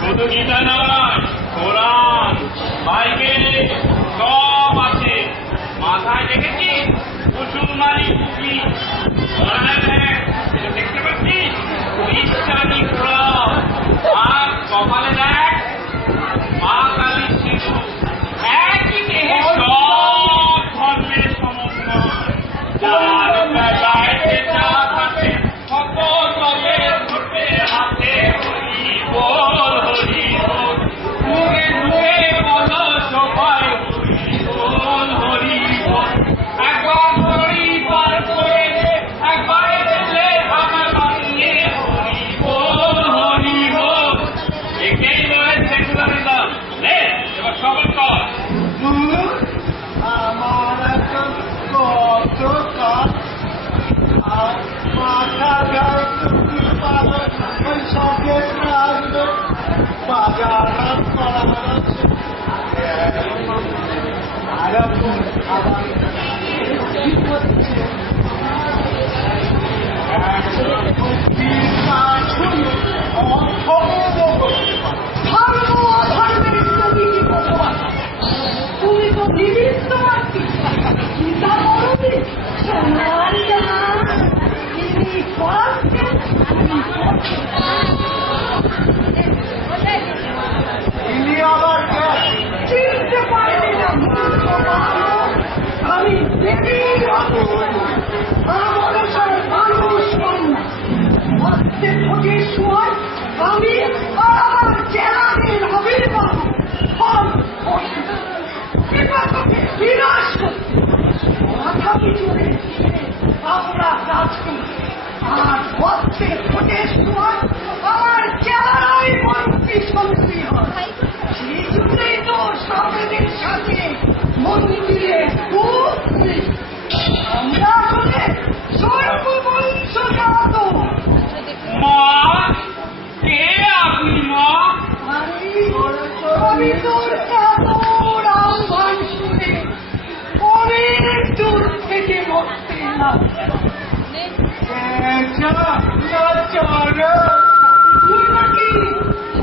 শুধু গীতা নয়, কোরআন, বাইবেল সব আছে। মাথায় দেখেছি মুসলমানি টুপি, দেখতে পাচ্ছিস খ্রিস্টানি ক্রস, আর কপালে দেখ মা কালী শিশু। একই দেহে সব ধর্মের সমন্বয়। যার বেলায় যেটা থাকে সকলে ধরতে হাতে হরি বল হরি বল, মুখে মুখে বলো সবাই হরি বল হরি বল। একবার হরি পার করে একবার এলে আমার বানিয়ে হরি বল হরি বল। একেই বলে সেকুলারিজম। এবার সবল কর। আমার এখন কত কাজ আর মাথা গায়ে টুপি পালন ওই সঙ্গে আসবে বাজার হাত করা আছে। আর আবার কি করছে তুমি তো নিমিত্ত আছি চিন্তা করবি চিনতে পারবি না আমি দেবী মানুষ ভক্তে ভোগের সময় আমি আমার চেরাদের আবির্ভাব ফল বিনাশ করতে মাথা পিছনে আমরা কাজ করি। আর ভক্তে ভোগের সময় আমার চেরাই মন্ত্রী সন্ত্রী হয়। সেই জন্যই তো সাপেদের সাথে মন্দিরে আমরা আসলে সর্ববংশজাত। মা কে আপনি? মা আমি তোর এত রামবান শুনে অনেক দূর থেকে মরতে এলাম। তুই নাকি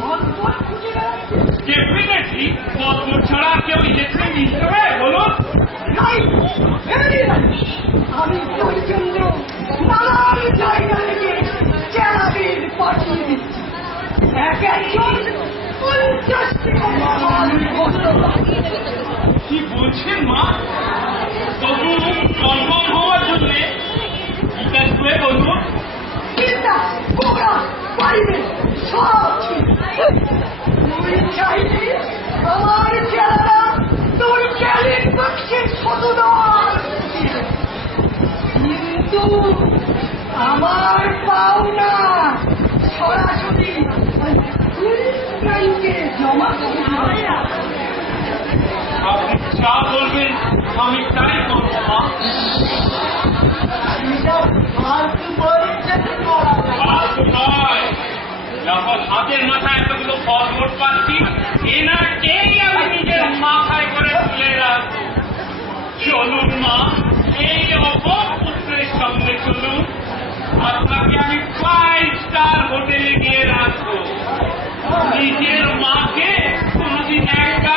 অদ্ভুত খুঁজে বেড়াচ্ছিস? ডেফিনেটলি অদ্ভুত ছাড়া কেউ ইলেকট্রিক দিতে হবে বলুন? আমি তোর জন্য নানান জায়গা থেকে চেরাবির পাঠিয়ে দিচ্ছি। এক একজন 50টি কি বলছেন মা? তবু কনফার্ম হওয়ার জন্য এটা শুয়ে বলুন। চিন্তা কোবরা পাইবে সব ঠিক। তুই চাইবি আমার চেহারা তোর ক্যালিন বক্সের সদুদার, কিন্তু আমার পাওনা সরাসরি পুলিশকে জমা করে আপনি যা বলবেন আমি তাই করবো মা। ফালতু নয়, যখন হাতের মাথায় এতগুলো ফলমোট পাচ্ছি এনাকেই আমি নিজের মাথায় করে তুলে রাখবো। চলুন মা, এই অপপুত্রের সঙ্গে চলুন, আপনাকে আমি 5 স্টার হোটেলে গিয়ে রাখবো। নিজের মাকে কোনদিন একটা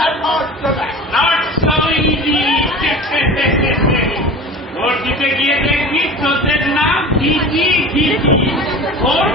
that hard to that. Not so easy. Vote দিতে গিয়ে দেখবি তোদের নাম দিদি দিদি। ওর